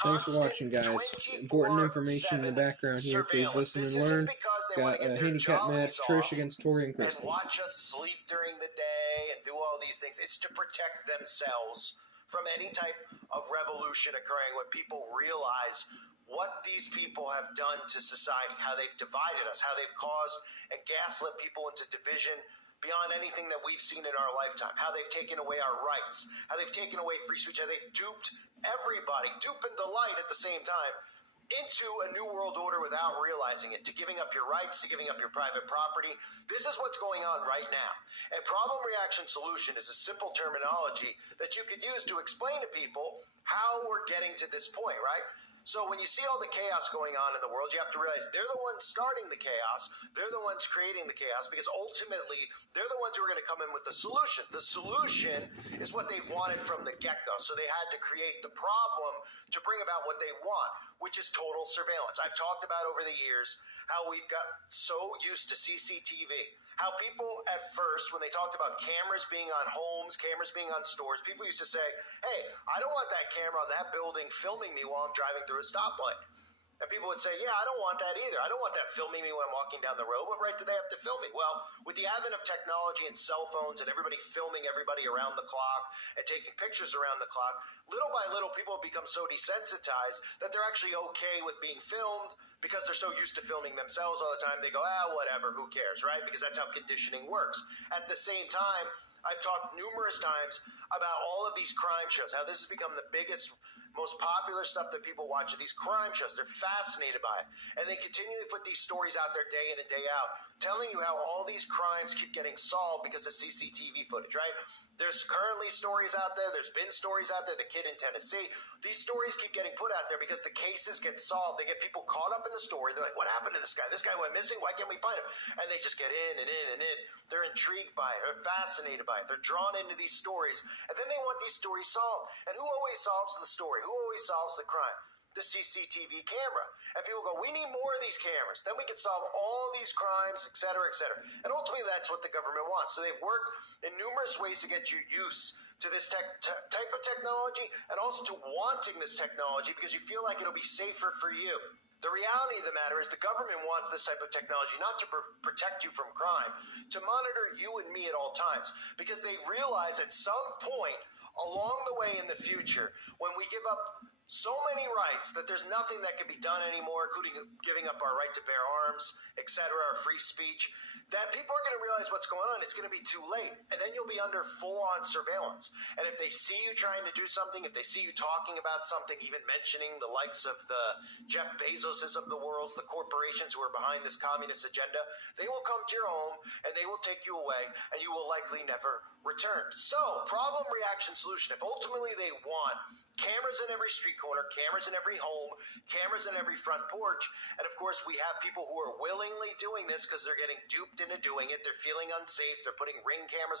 Thanks for watching, guys. Important information in the background here. Please listen and learn. Got a handicap match, Trish against Torrie and Christy. And watch us sleep during the day and do all these things. It's to protect themselves from any type of revolution occurring when people realize what these people have done to society, how they've divided us, how they've caused and gaslit people into division beyond anything that we've seen in our lifetime, how they've taken away our rights, how they've taken away free speech, how they've duped everybody, dupe and delight at the same time, into a new world order without realizing it, to giving up your rights, to giving up your private property. This is what's going on right now. And problem, reaction, solution is a simple terminology that you could use to explain to people how we're getting to this point, right? So when you see all the chaos going on in the world, you have to realize they're the ones starting the chaos. They're the ones creating the chaos because ultimately they're the ones who are going to come in with the solution. The solution is what they've wanted from the get-go. So they had to create the problem to bring about what they want, which is total surveillance. I've talked about over the years how we've got so used to CCTV. How people at first, when they talked about cameras being on homes, cameras being on stores, people used to say, hey, I don't want that camera on that building filming me while I'm driving through a stoplight. And people would say, yeah, I don't want that either. I don't want that filming me when I'm walking down the road. What right do they have to film me? Well, with the advent of technology and cell phones and everybody filming everybody around the clock and taking pictures around the clock, little by little, people have become so desensitized that they're actually okay with being filmed because they're so used to filming themselves all the time. They go, whatever, who cares, right? Because that's how conditioning works. At the same time, I've talked numerous times about all of these crime shows, how this has become the biggest, most popular stuff that people watch are these crime shows. They're fascinated by it. And they continue to put these stories out there day in and day out, telling you how all these crimes keep getting solved because of CCTV footage, right? There's currently stories out there. There's been stories out there. The kid in Tennessee. These stories keep getting put out there because the cases get solved. They get people caught up in the story. They're like, what happened to this guy? This guy went missing. Why can't we find him? And they just get in and in and in. They're intrigued by it. They're fascinated by it. They're drawn into these stories. And then they want these stories solved. And who always solves the story? Who always solves the crime? The CCTV camera. And people go, we need more of these cameras. Then we can solve all these crimes, et cetera, et cetera. And ultimately, that's what the government wants. So they've worked in numerous ways to get you used to this type of technology and also to wanting this technology because you feel like it'll be safer for you. The reality of the matter is the government wants this type of technology not to protect you from crime, to monitor you and me at all times, because they realize at some point along the way in the future, when we give up so many rights that there's nothing that can be done anymore, including giving up our right to bear arms, etc., our free speech, that people are going to realize what's going on. It's going to be too late. And then you'll be under full-on surveillance. And if they see you trying to do something, if they see you talking about something, even mentioning the likes of the Jeff Bezoses of the world, the corporations who are behind this communist agenda, they will come to your home and they will take you away and you will likely never return. So, problem, reaction, solution. If ultimately they want cameras in every street corner, cameras in every home, cameras in every front porch. And of course, we have people who are willingly doing this because they're getting duped into doing it. They're feeling unsafe. They're putting Ring cameras in